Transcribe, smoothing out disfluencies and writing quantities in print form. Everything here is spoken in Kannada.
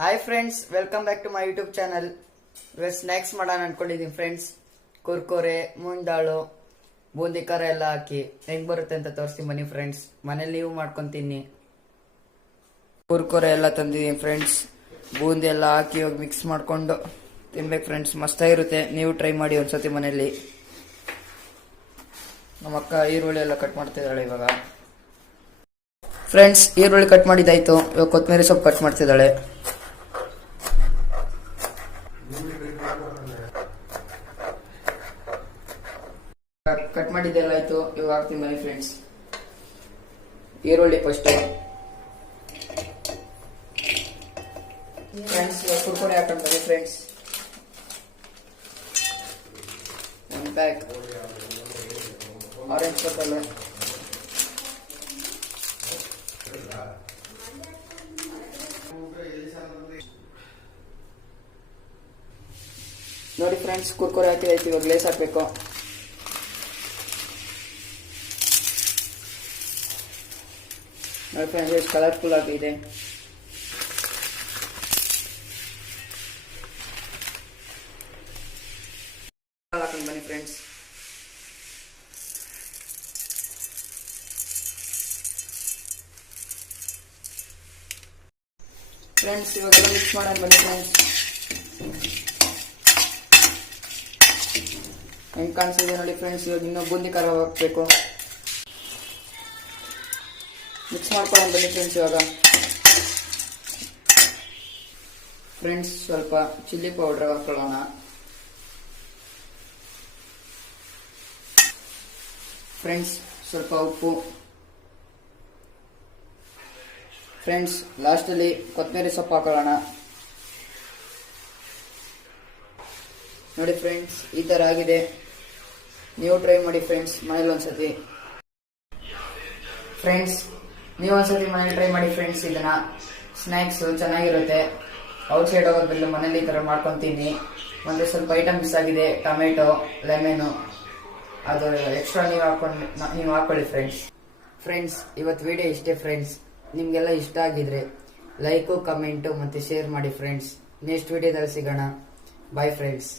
Hi friends, welcome back to my YouTube channel. ಇವಾಗ ಸ್ನ್ಯಾಕ್ಸ್ ಮಾಡೋಣ ಅನ್ಕೊಂಡಿದೀನಿ ಫ್ರೆಂಡ್ಸ್. ಕುರ್ಕುರೆ, ಮುಂದಾಳು, ಬೂಂದಿ ಖಾರ ಎಲ್ಲ ಹಾಕಿ ಹೆಂಗ್ ಬರುತ್ತೆ ಅಂತ ತೋರಿಸ್ತೀನಿ ಬನ್ನಿ ಫ್ರೆಂಡ್ಸ್. ಮನೇಲಿ ನೀವು ಮಾಡ್ಕೊಂತೀನಿ. ಕುರ್ಕುರೆ ಎಲ್ಲ ತಂದಿದ್ದೀನಿ ಫ್ರೆಂಡ್ಸ್. ಬೂಂದಿ ಎಲ್ಲ ಹಾಕಿ ಇವಾಗ ಮಿಕ್ಸ್ ಮಾಡ್ಕೊಂಡು ತಿನ್ಬೇಕು ಫ್ರೆಂಡ್ಸ್. ಮಸ್ತಾಗಿರುತ್ತೆ, ನೀವು ಟ್ರೈ ಮಾಡಿ ಒಂದ್ಸತಿ ಮನೇಲಿ. ನಮ್ಮ ಅಕ್ಕ ಈರುಳ್ಳಿ ಎಲ್ಲ ಕಟ್ ಮಾಡ್ತಿದ್ದಾಳೆ ಇವಾಗ. ಫ್ರೆಂಡ್ಸ್, ಈರುಳ್ಳಿ ಕಟ್ ಮಾಡಿದ್ದಾಯ್ತು. ಇವಾಗ ಕೊತ್ತಂಬರಿ ಸೊಪ್ಪು ಕಟ್ ಮಾಡ್ತಿದ್ದಾಳೆ. ಕಟ್ ಮಾಡಿದ್ದೆಲ್ಲ ಆಯ್ತು. ಇವಾಗ ಹಾಕ್ತೀನಿ ಬನ್ನಿ ಫ್ರೆಂಡ್ಸ್. ಈರುಳ್ಳಿ ಫಸ್ಟ್ ಫ್ರೆಂಡ್ಸ್. ಇವಾಗ ಕುರ್ಕುರೆ ಹಾಕೊಂಡು ಬನ್ನಿ ಫ್ರೆಂಡ್ಸ್. ಒಂದು ಪ್ಯಾಕ್ ಆರೆಂಜ್ ಪತ್ತಲ್ಲ, ನೋಡಿ ಫ್ರೆಂಡ್ಸ್. ಕುರ್ಕುರೆ ಹಾಕಿದಾಯ್ತು. ಇವಾಗ ಲೇಸ್ ಹಾಕ್ಬೇಕು. ನೋಡಿ ಫ್ರೆಂಡ್ಸ್, ಎಷ್ಟು ಕಲರ್ಫುಲ್ ಆಗಿದೆ. ಹಾಕೊಂಡು ಬನ್ನಿ ಫ್ರೆಂಡ್ಸ್. ಫ್ರೆಂಡ್ಸ್, ಇವಾಗೆಲ್ಲ ಮಿಕ್ಸ್ ಮಾಡೋಣ ಬನ್ನಿ ಫ್ರೆಂಡ್ಸ್. ಹೆಂಗೆ ಕಾಣಿಸಿದೆ ನೋಡಿ ಫ್ರೆಂಡ್ಸ್. ಇವಾಗ ಇನ್ನೂ ಬೂಂದಿ ಖಾರ ಹಾಕಬೇಕು. ಮಿಕ್ಸ್ ಮಾಡ್ಕೊಳ್ಳೋಣ ಬನ್ನಿ ಫ್ರೆಂಡ್ಸ್. ಇವಾಗ ಫ್ರೆಂಡ್ಸ್ ಸ್ವಲ್ಪ ಚಿಲ್ಲಿ ಪೌಡರ್ ಹಾಕೊಳ್ಳೋಣ. ಫ್ರೆಂಡ್ಸ್ ಸ್ವಲ್ಪ ಉಪ್ಪು. ಫ್ರೆಂಡ್ಸ್ ಲಾಸ್ಟಲ್ಲಿ ಕೊತ್ತಂಬರಿ ಸೊಪ್ಪು ಹಾಕೊಳ್ಳೋಣ. ನೋಡಿ ಫ್ರೆಂಡ್ಸ್, ಈ ಥರ ಆಗಿದೆ. ನೀವು ಟ್ರೈ ಮಾಡಿ ಫ್ರೆಂಡ್ಸ್ ಮನೇಲಿ ಒಂದ್ಸತಿ. ಫ್ರೆಂಡ್ಸ್, ನೀವು ಒಂದ್ಸತಿ ಮನೇಲಿ ಟ್ರೈ ಮಾಡಿ ಫ್ರೆಂಡ್ಸ್. ಇದನ್ನ ಸ್ನ್ಯಾಕ್ಸ್ ಚೆನ್ನಾಗಿರುತ್ತೆ. ಔಟ್ ಸೈಡ್ ಹೋಗೋದ್ರಿಂದ ಮನೇಲಿ ಈ ಥರ ಮಾಡ್ಕೊತೀನಿ. ಒಂದು ಸ್ವಲ್ಪ ಐಟಮ್ ಮಿಸ್ ಆಗಿದೆ, ಟೊಮೆಟೊ, ಲೆಮನ್ನು. ಅದು ಎಕ್ಸ್ಟ್ರಾ ನೀವು ಹಾಕೊಳ್ಳಿ ಫ್ರೆಂಡ್ಸ್. ಫ್ರೆಂಡ್ಸ್, ಇವತ್ತು ವಿಡಿಯೋ ಇಷ್ಟೇ ಫ್ರೆಂಡ್ಸ್. ನಿಮ್ಗೆಲ್ಲ ಇಷ್ಟ ಆಗಿದ್ರೆ ಲೈಕು, ಕಮೆಂಟು ಮತ್ತು ಶೇರ್ ಮಾಡಿ ಫ್ರೆಂಡ್ಸ್. ನೆಕ್ಸ್ಟ್ ವಿಡಿಯೋದಲ್ಲಿ ಸಿಗೋಣ. Bye friends.